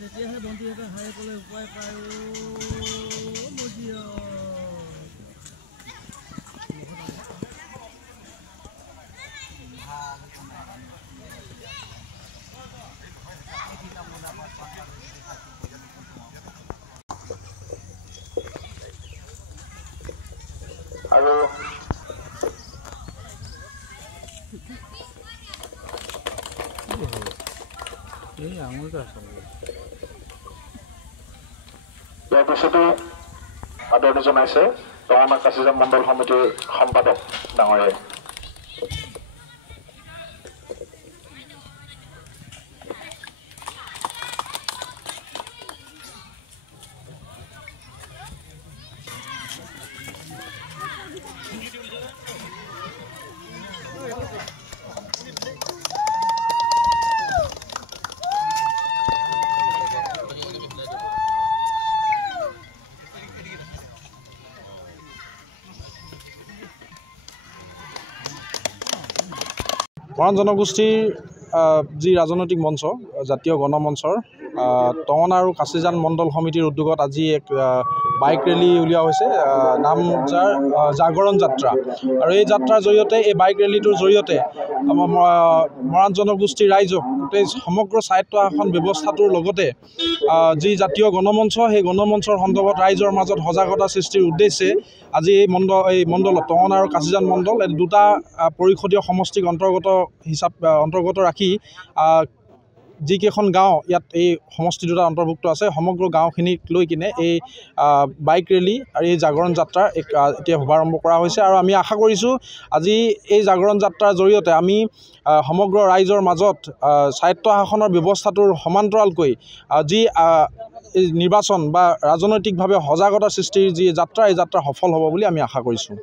তেতিয়াহে বন্তিহঁতে হাৰি পেলাই উপায় পায় আৰু ইয়াৰ পিছতো আদৰণি জনাইছে টঙনা কাছিজান মণ্ডল সমিতিৰ সম্পাদক ডাঙৰীয়াই। মৰাণ জনগোষ্ঠীৰ যি ৰাজনৈতিক মঞ্চ জাতীয় গণমঞ্চৰ টঙনা আৰু কাছিজান মণ্ডল সমিতিৰ উদ্যোগত আজি এক বাইক ৰেলী উলিওৱা হৈছে, নাম যাৰ জাগৰণ যাত্ৰা। আৰু এই যাত্ৰাৰ জৰিয়তে এই বাইক ৰেলীটোৰ জৰিয়তে আমাৰ মৰাণ জনগোষ্ঠীৰ ৰাইজক গোটেই সমগ্ৰ স্বায়ত্ব শাসন ব্যৱস্থাটোৰ লগতে যি জাতীয় গণমঞ্চ সেই গণমঞ্চৰ সন্দৰ্ভত ৰাইজৰ মাজত সজাগতা সৃষ্টিৰ উদ্দেশ্যে আজি এই মণ্ডলত টঙনা আৰু কাছিজান মণ্ডল এই দুটা পৰিষদীয় সমষ্টিক অন্তৰ্গত ৰাখি যিকেইখন গাঁও ইয়াত এই সমষ্টি দুটা অন্তৰ্ভুক্ত আছে, সমগ্ৰ গাঁওখিনিক লৈ কিনে এই বাইক ৰেলী আৰু এই জাগৰণ যাত্ৰাৰ এতিয়া শুভাৰম্ভ কৰা হৈছে। আৰু আমি আশা কৰিছোঁ আজি এই জাগৰণ যাত্ৰাৰ জৰিয়তে আমি সমগ্ৰ ৰাইজৰ মাজত স্বায়ত্ব শাসনৰ ব্যৱস্থাটোৰ সমান্তৰালকৈ যি নিৰ্বাচন বা ৰাজনৈতিকভাৱে সজাগতা সৃষ্টিৰ যি যাত্ৰা এই যাত্ৰা সফল হ'ব বুলি আমি আশা কৰিছোঁ।